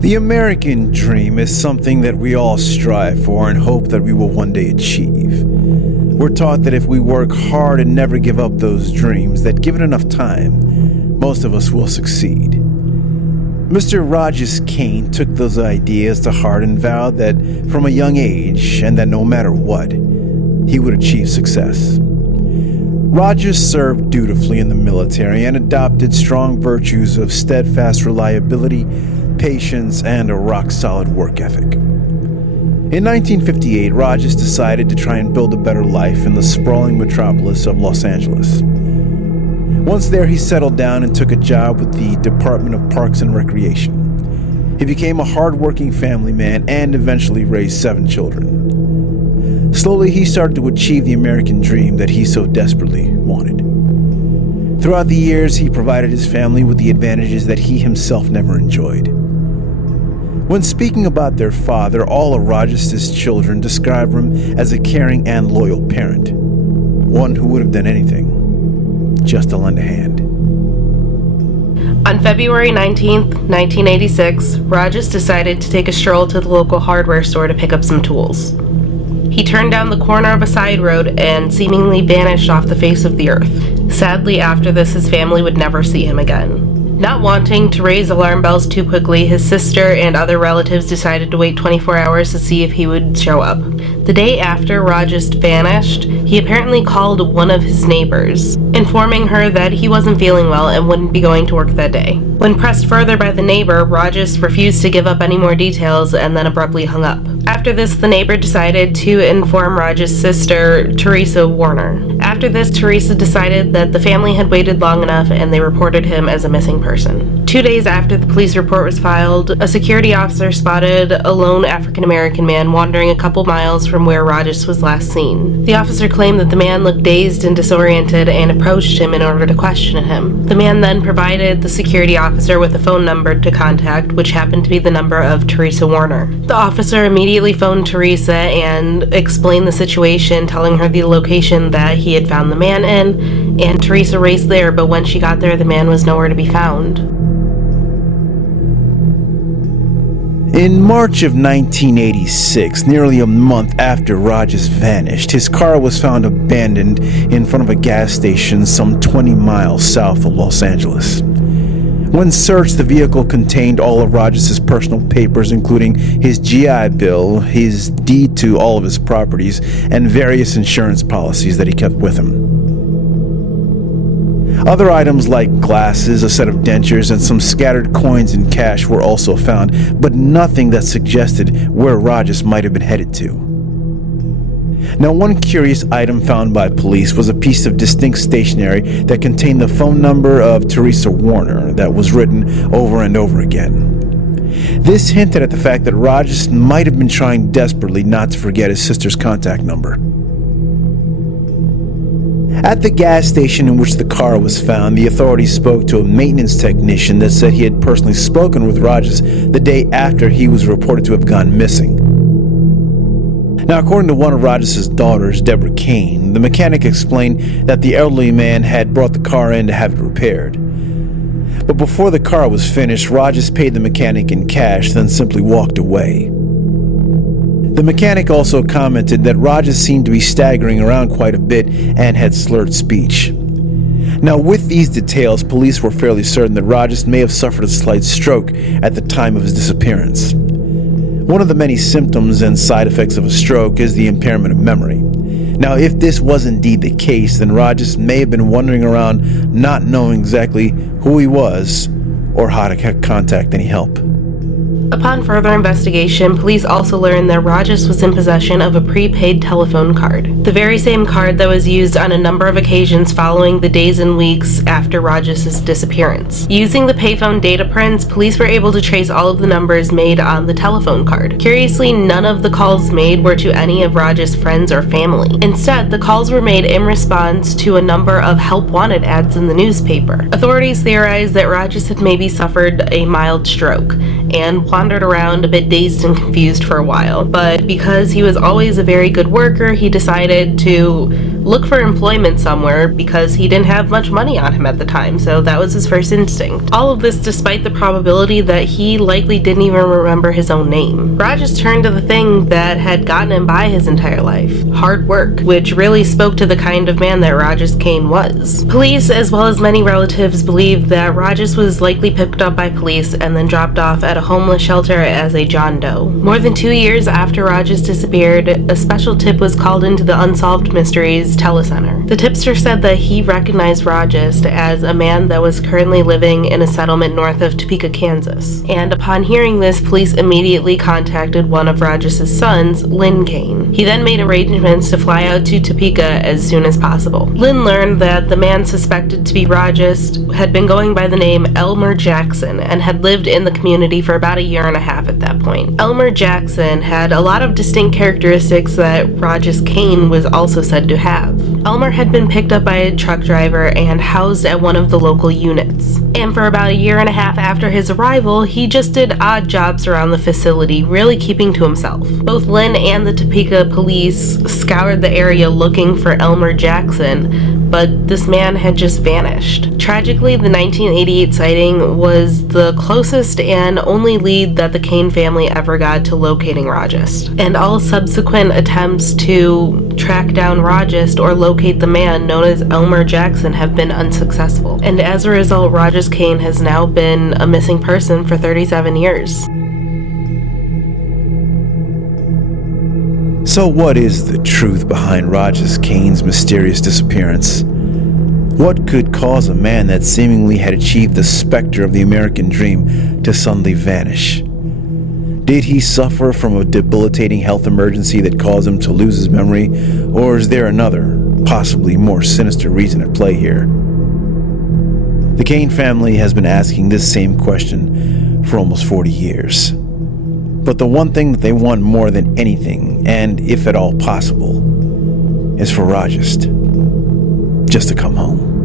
The American dream is something that we all strive for and hope that we will one day achieve. We're taught that if we work hard and never give up those dreams, that given enough time, most of us will succeed. Mr. Rogest Cain took those ideas to heart and vowed that from a young age, and that no matter what, he would achieve success. Rogest served dutifully in the military and adopted strong virtues of steadfast reliability, patience, and a rock-solid work ethic. In 1958, Rogest decided to try and build a better life in the sprawling metropolis of Los Angeles. Once there, he settled down and took a job with the Department of Parks and Recreation. He became a hard-working family man and eventually raised 7 children. Slowly, he started to achieve the American dream that he so desperately wanted. Throughout the years, he provided his family with the advantages that he himself never enjoyed. When speaking about their father, all of Rogest's children describe him as a caring and loyal parent, one who would have done anything just to lend a hand. On February 19th, 1986, Rogest decided to take a stroll to the local hardware store to pick up some tools. He turned down the corner of a side road and seemingly vanished off the face of the earth. Sadly, after this, his family would never see him again. Not wanting to raise alarm bells too quickly, his sister and other relatives decided to wait 24 hours to see if he would show up. The day after Rogest vanished, he apparently called one of his neighbors, informing her that he wasn't feeling well and wouldn't be going to work that day. When pressed further by the neighbor, Rogest refused to give up any more details and then abruptly hung up. After this, the neighbor decided to inform Rogest's sister, Teresa Warner. After this, Teresa decided that the family had waited long enough and they reported him as a missing person. 2 days after the police report was filed, a security officer spotted a lone African-American man wandering a couple miles from where Rogest was last seen. The officer claimed that the man looked dazed and disoriented and approached him in order to question him. The man then provided the security officer with a phone number to contact, which happened to be the number of Teresa Warner. The officer immediately phoned Teresa and explained the situation, telling her the location that he had found the man in, and Teresa raced there, but when she got there, the man was nowhere to be found. In March of 1986, nearly a month after Rogest vanished, his car was found abandoned in front of a gas station some 20 miles south of Los Angeles. When searched, the vehicle contained all of Rogest's personal papers, including his GI Bill, his deed to all of his properties, and various insurance policies that he kept with him. Other items like glasses, a set of dentures, and some scattered coins and cash were also found, but nothing that suggested where Rogest might have been headed to. Now, one curious item found by police was a piece of distinct stationery that contained the phone number of Teresa Warner that was written over and over again. This hinted at the fact that Rogest might have been trying desperately not to forget his sister's contact number. At the gas station in which the car was found, the authorities spoke to a maintenance technician that said he had personally spoken with Rogest the day after he was reported to have gone missing. Now, according to one of Rogest's daughters, Deborah Cain, the mechanic explained that the elderly man had brought the car in to have it repaired. But before the car was finished, Rogest paid the mechanic in cash, then simply walked away. The mechanic also commented that Rogest seemed to be staggering around quite a bit and had slurred speech. Now, with these details, police were fairly certain that Rogest may have suffered a slight stroke at the time of his disappearance. One of the many symptoms and side effects of a stroke is the impairment of memory. Now, if this was indeed the case, then Rogest may have been wandering around not knowing exactly who he was or how to contact any help. Upon further investigation, police also learned that Rogest was in possession of a prepaid telephone card, the very same card that was used on a number of occasions following the days and weeks after Rogest's disappearance. Using the payphone data prints, police were able to trace all of the numbers made on the telephone card. Curiously, none of the calls made were to any of Rogest's friends or family. Instead, the calls were made in response to a number of help wanted ads in the newspaper. Authorities theorized that Rogest had maybe suffered a mild stroke and wandered around a bit dazed and confused for a while, but because he was always a very good worker, he decided to look for employment somewhere because he didn't have much money on him at the time, so that was his first instinct. All of this despite the probability that he likely didn't even remember his own name. Rogest turned to the thing that had gotten him by his entire life: hard work, which really spoke to the kind of man that Rogest Cain was. Police, as well as many relatives, believed that Rogest was likely picked up by police and then dropped off at a homeless shelter as a John Doe. More than 2 years after Rogest disappeared, a special tip was called into the Unsolved Mysteries telecenter. The tipster said that he recognized Rogest as a man that was currently living in a settlement north of Topeka, Kansas. And upon hearing this, police immediately contacted one of Rogest's sons, Lynn Cain. He then made arrangements to fly out to Topeka as soon as possible. Lynn learned that the man suspected to be Rogest had been going by the name Elmer Jackson and had lived in the community for about a year and a half at that point. Elmer Jackson had a lot of distinct characteristics that Rogest Cain was also said to have. Elmer had been picked up by a truck driver and housed at one of the local units. And for about a year and a half after his arrival, he just did odd jobs around the facility, really keeping to himself. Both Lynn and the Topeka police scoured the area looking for Elmer Jackson, but this man had just vanished. Tragically, the 1988 sighting was the closest and only lead that the Cain family ever got to locating Rogest. And all subsequent attempts to track down Rogest or locate the man known as Elmer Jackson have been unsuccessful. And as a result, Rogest Cain has now been a missing person for 37 years. So what is the truth behind Rogest Cain's mysterious disappearance? What could cause a man that seemingly had achieved the specter of the American dream to suddenly vanish? Did he suffer from a debilitating health emergency that caused him to lose his memory, or is there another, possibly more sinister reason at play here? The Cain family has been asking this same question for almost 40 years. But the one thing that they want more than anything, and if at all possible, is for Rogest just to come home.